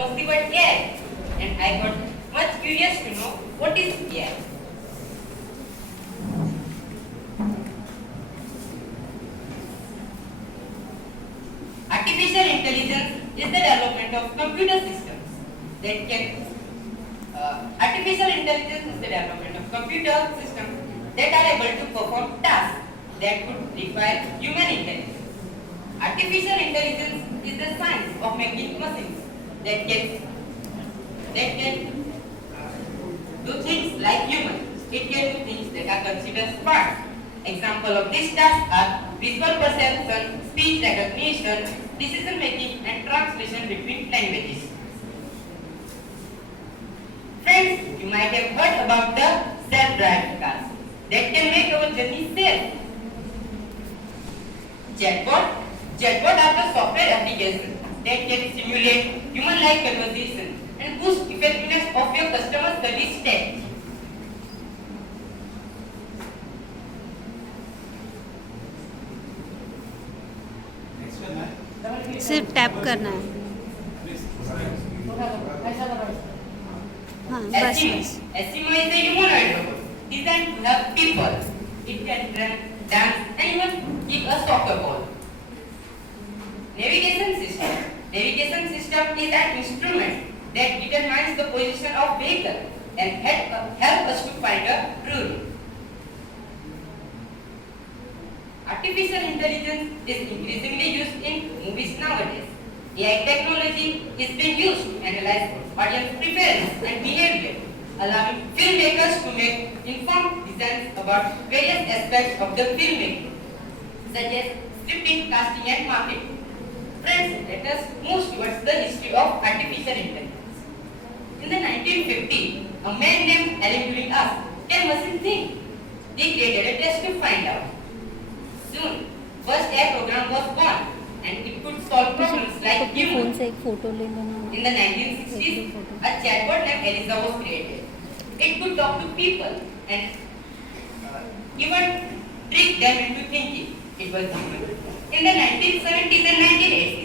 was the word AI, and I got much curious to know what is AI. Artificial intelligence is the development of computer systems that can. Artificial intelligence is the development of computer systems that are able to perform tasks that would require human intelligence. Artificial intelligence is the science of making machines that can do things like humans. It can do things that are considered smart. Example of these tasks are visual perception, speech recognition, decision making, and translation between languages. Friends, you might have heard about the self-driving cars that can make our journey safe. Chatbot are the software applications that can simulate human-like conversation and boost effectiveness of your customer service strategy. सिर्फ tap करना है। हाँ बस बस। Estima is a humanoid robot designed to help people. It can run, dance, and even kick a soccer ball. Navigation system. Navigation system is an instrument that determines the position of vehicle and help us to find a route. Artificial intelligence is increasingly used in movies nowadays. AI technology is being used to analyze audience preference and behavior, allowing filmmakers to make informed decisions about various aspects of the filmmaking, such as scripting, casting, and marketing. Friends, let us move towards the history of artificial intelligence. In the 1950s, a man named Alan Turing asked, "Can machine think?" They created a test to find out. Soon, first AI program was born, and it could solve problems like phone humans. से एक photo ले लेना। In the 1960s, a chatbot named Eliza was created. It could talk to people and even trick them into thinking it was human. In the 1970s and 1980s,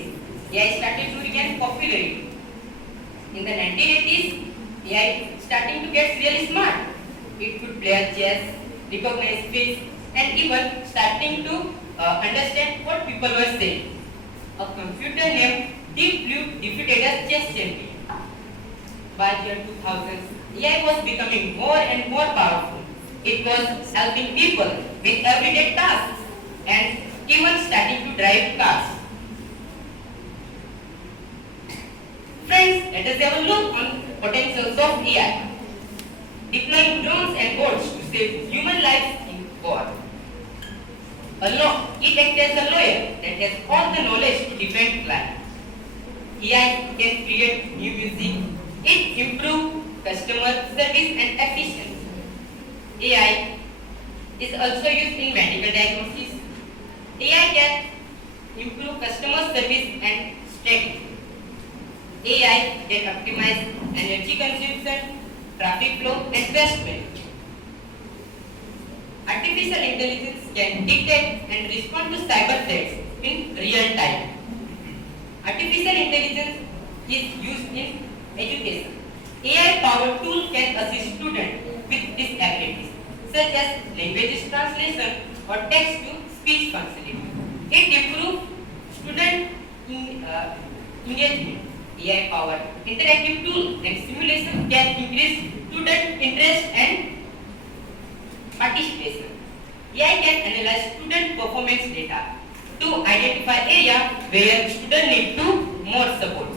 AI started to regain popularity. In the 1980s, AI starting to get really smart. It could play chess, recognize speech, and even starting to understand what people were saying. A computer named Deep Blue defeated a chess champion. By year 2000, AI was becoming more and more powerful. It was helping people with everyday tasks and even starting to drive cars. Friends, let us have a look on potentials of AI. Deploying drones and bots to save human lives in war. It acts as a lawyer that has all the knowledge to defend life. AI can create new music. It improves customer service and efficiency. AI is also used in medical diagnosis. AI can improve customer service and strategy. AI can optimize energy consumption, traffic flow, and waste management. Artificial intelligence can detect and respond to cyber threats in real time. Artificial intelligence is used in education. AI-powered tools can assist students with disabilities, such as language translation or text-to-speech functionality. It improves student engagement. AI-powered interactive tools and simulation can increase student interest and participation. AI can analyze student performance data to identify areas where students need to more support.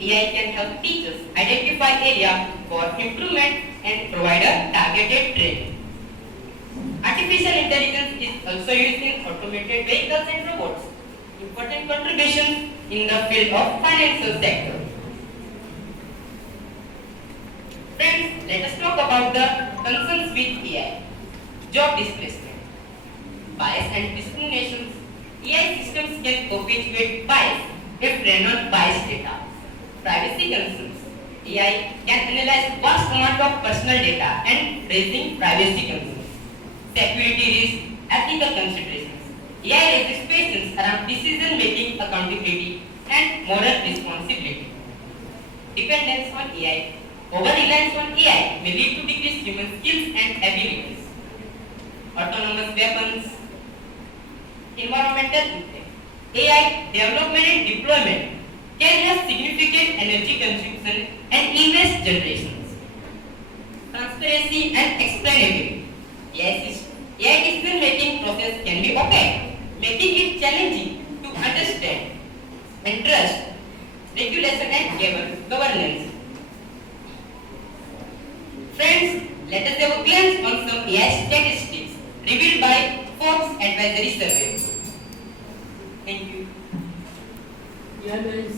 AI can help teachers identify areas for improvement and provide a targeted training. Artificial intelligence is also used in automated vehicles and robots. Important contributions in the field of financial sector. Friends, let us talk about the concerns with AI. Job displacement, bias and discriminations. AI systems can perpetuate bias if trained on biased data. Privacy concerns. AI can analyze vast amount of personal data and raising privacy concerns. Security risk, ethical considerations. AI raises questions around decision making, accountability, and moral responsibility. dependence on AI. Over-reliance on AI may lead to decreased human skills and abilities. Autonomous weapons, environmental impact. AI development and deployment can have significant energy consumption and invest generations. Transparency and explainability. AI decision making process can be opaque, making it challenging to understand and trust regulation and governance. Friends, let us have a glance on some AI statistics revealed by Forbes Advisory Survey. Thank you. Yeah, there is